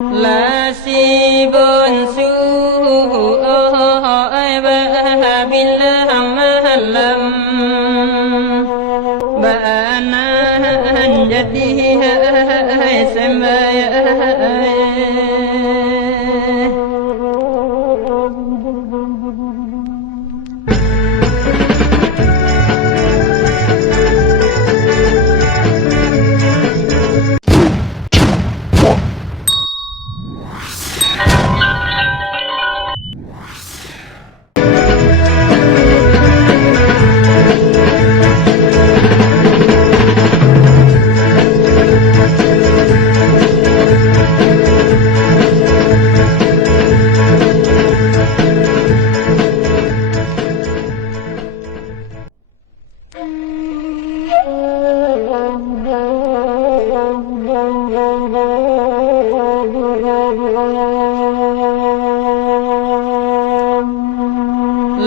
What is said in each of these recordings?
La si bun su ai ba bil hamalam ba ana jadi semaya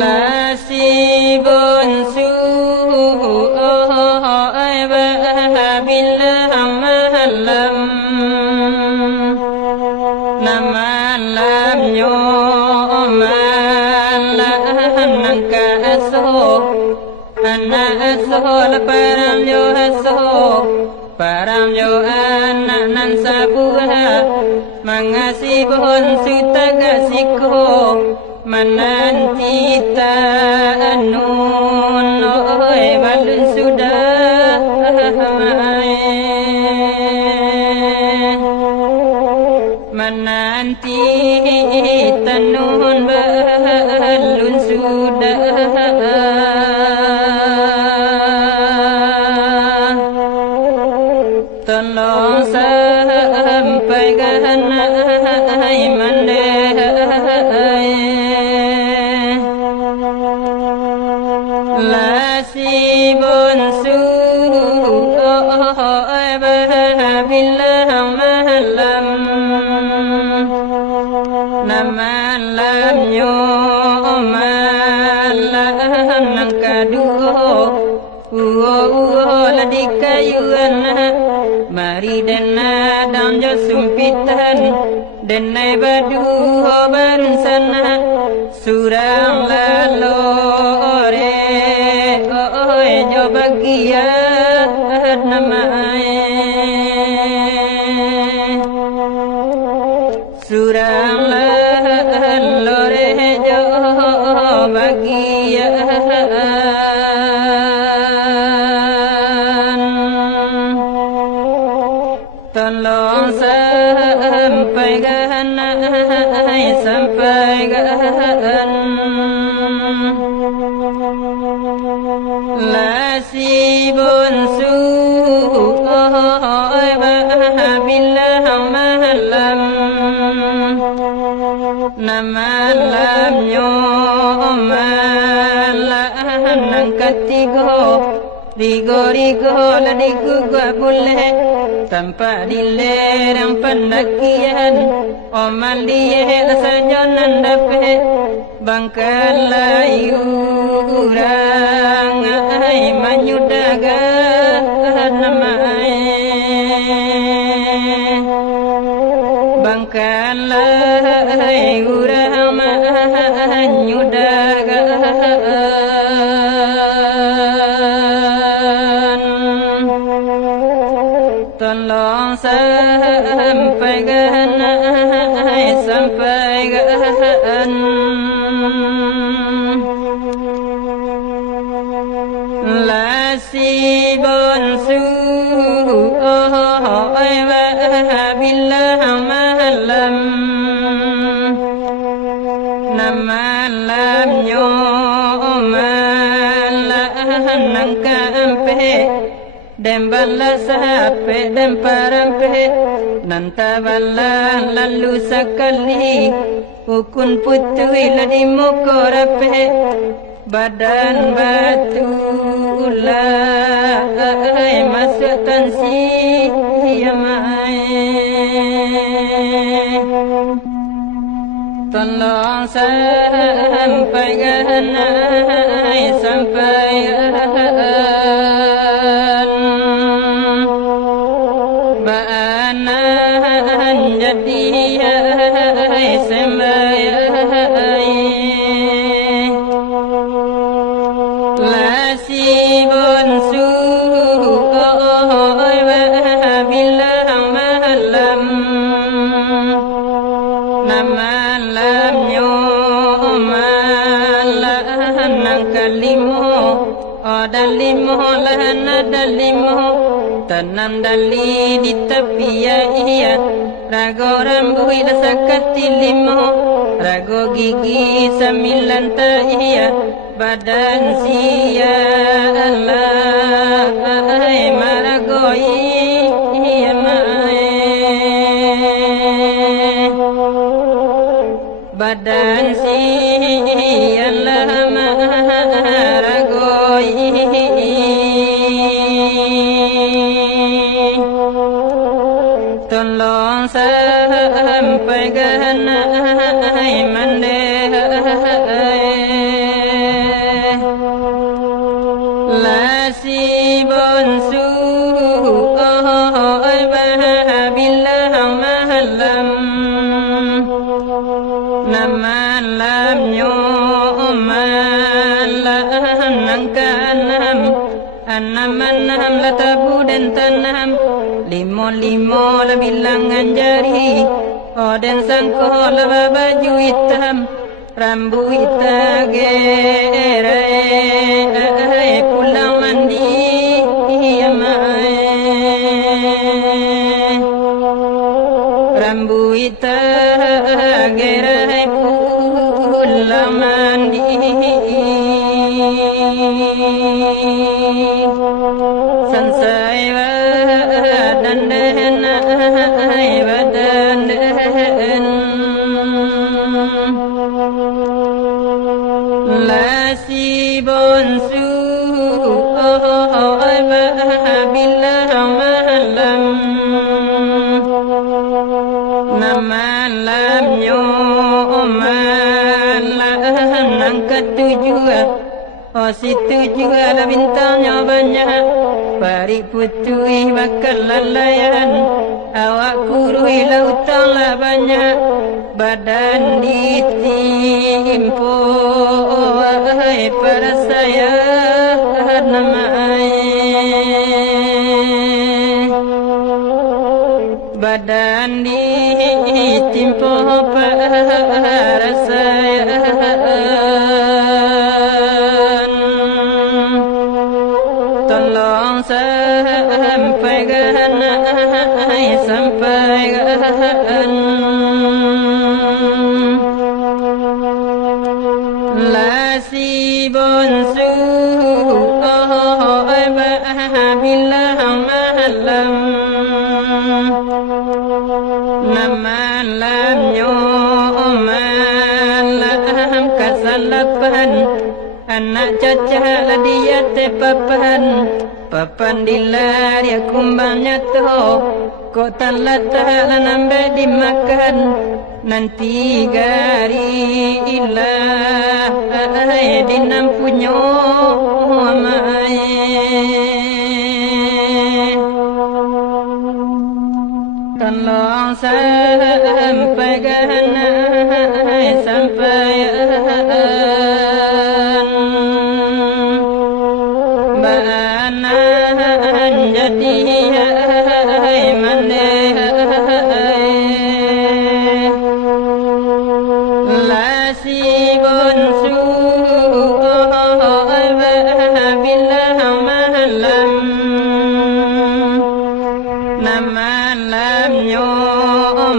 La si bun su ai ba bil hamalam namalam yo malam nangka aso ana aso param yo anak nan sabuha mangasi bun su tagasiko menanti tanun oi balun sudah menanti tanun balun sudah tolong sampaikan La si bun su ai ba bil hamalam namalam yo malam nangkadu la dikayuan mari dana dam jo sumpitan denai badu bansana surang lalore jo bagia namae surang lalore jo bagia tolong sampaikan La si bun su ai ba bil hamalam namalam yo malam nangkatigo rigo la digu gua boleh tanpa dilerang pendakian oman dia sajonan dapat bangkalayu urang ai manyudaga namae bangkalayu urang manyudaga tolong sampaikan La si bun su ai ba bil hamalam namalam yo malam nangka ampe dem bala sape dem parampe nanta bala lalu sekali ukun putui ladi mukorape badan batu ulai masuk tansi yamai tolong sampaikan ba'anan jadi nama lam nyo malah kalimo odalimo lahana dalimo tanam dali di tepi iya rago rambu ida sakati limo rago gigi sembilan iya badan sia Allah marago iya badan sia Allah marago tolong sampai ganai mande lasi bonsu oi bahabillah mahalam nama lam nyo malam nangkanam anam latabu dan tanam limo la bilangan jari oden sangko la baju hitam rambu itage pulang mandi rambu itage pulang mandi sansai badan lasi bonsu oi bahabillah mahalam nama lam nyo malam nangkat tujuh situ juga ada bintangnya banyak pari putui bakal lalayan awak kurui lautan lah banyak badan ditimpo para saya namai badan ditimpo para saya tolong sampai ganai sampai gan lasi bonsu oi bahabillah mahalam nama lam nyo malam kasalapan anak caca dia te papan dilari kumbangnya toh kok talata nambe dimakan nanti gari ilah dinampunyo mai tolong sampai ganai sampai banan jadi mande lasi bonsu oi bahabillah mahalam nama lam nyo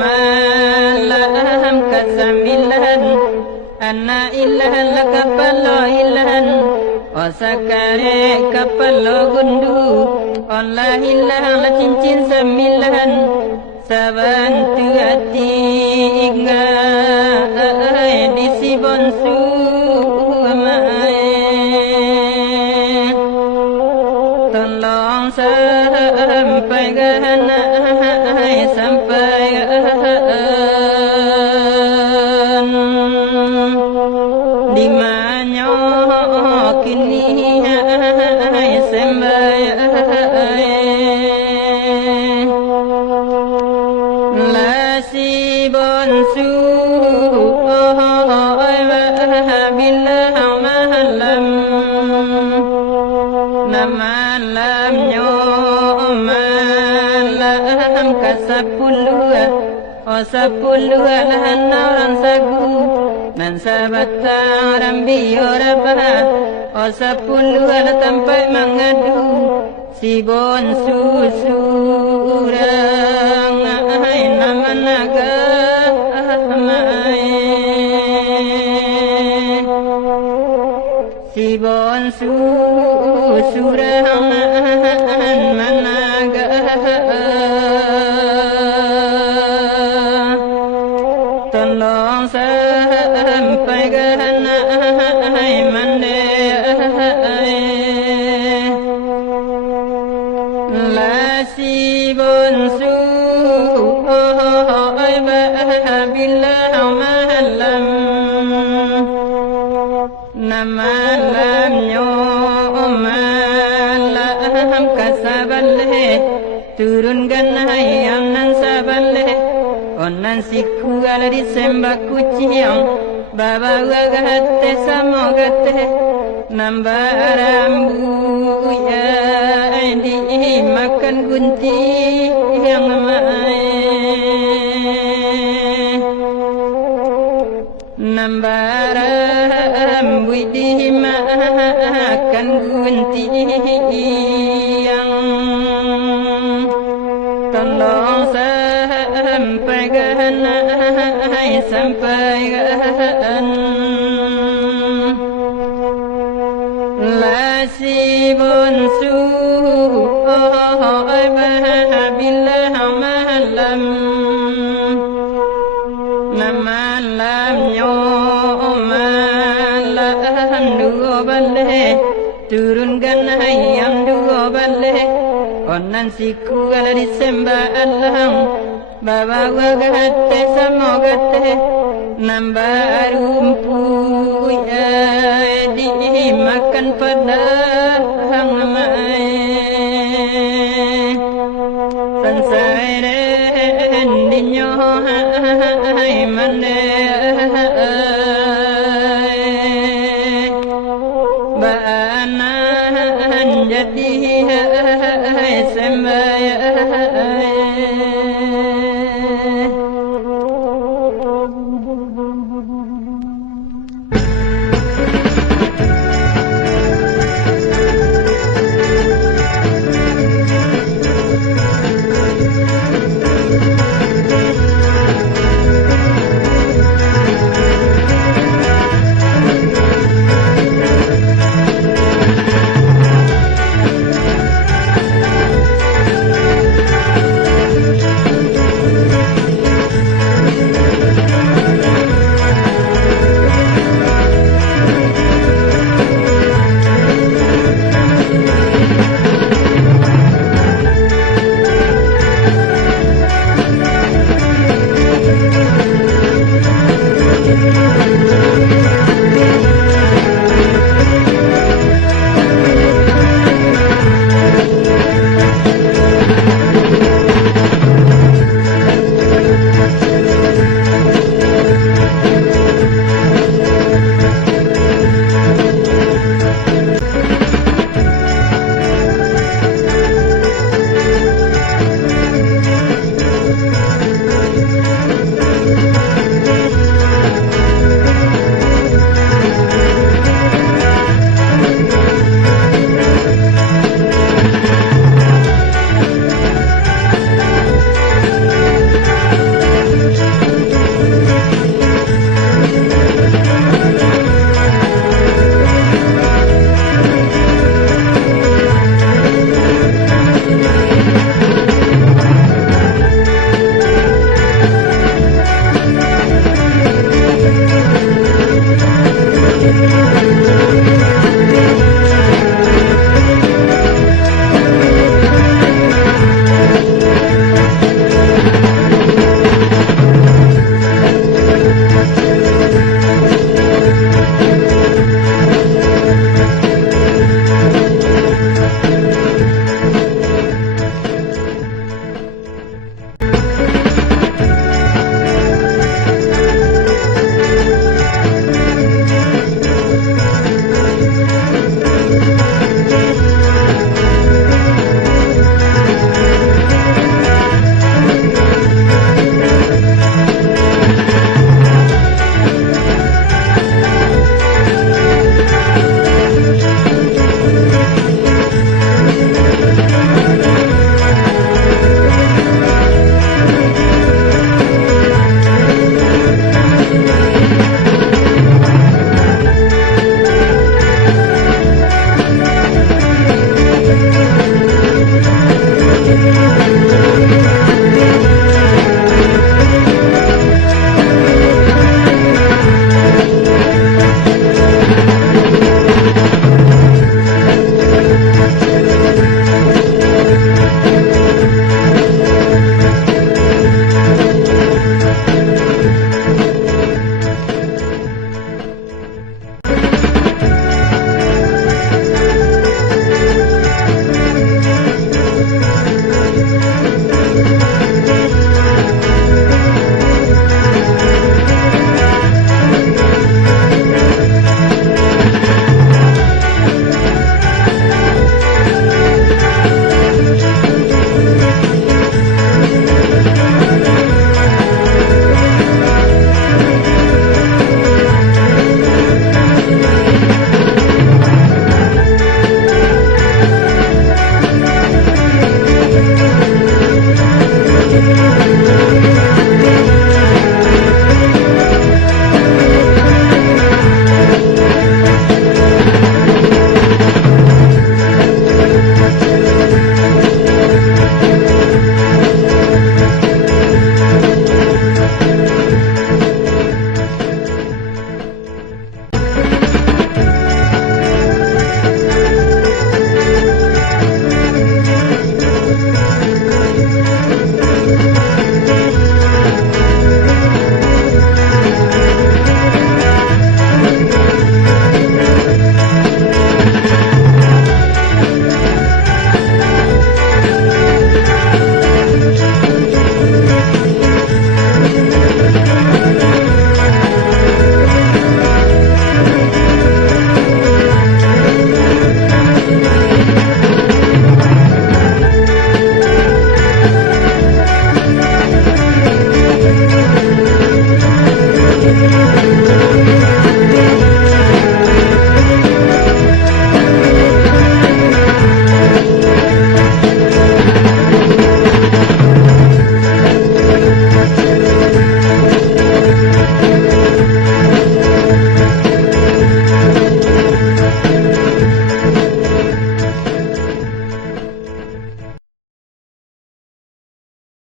malam kasambilan anna ilahan lakapalo ilahan osakare kapalo gundu Allah ilahan la cincin sembilan sabantu hati inga di si bonsu tolong sampai ganai sampai di mana kini lasi bonsu oi bahabillah mahalam nama lam nyo malam kasapulu sepuluh orang sagu nan sabata rambi oraba sepuluh tempat mengadu si bon susurang nama naga si bon susurang managa tolong sampaikan mande la si bon su billah malam nama lam malam kasaballe turunkan hayam nan saballe onan sikku ala disembah kucing baba wagate samogate nambarambu ya di makan gunti yang mai nambarambu di makan gunti yang tolong sampaikan la si bon su billah malam nama lam malam dua balle turunkan hayam dua balle onan siku ala disembah Allah baba wagate samogate nambarumpu ya di makan padang mai sansare dinyo hai mane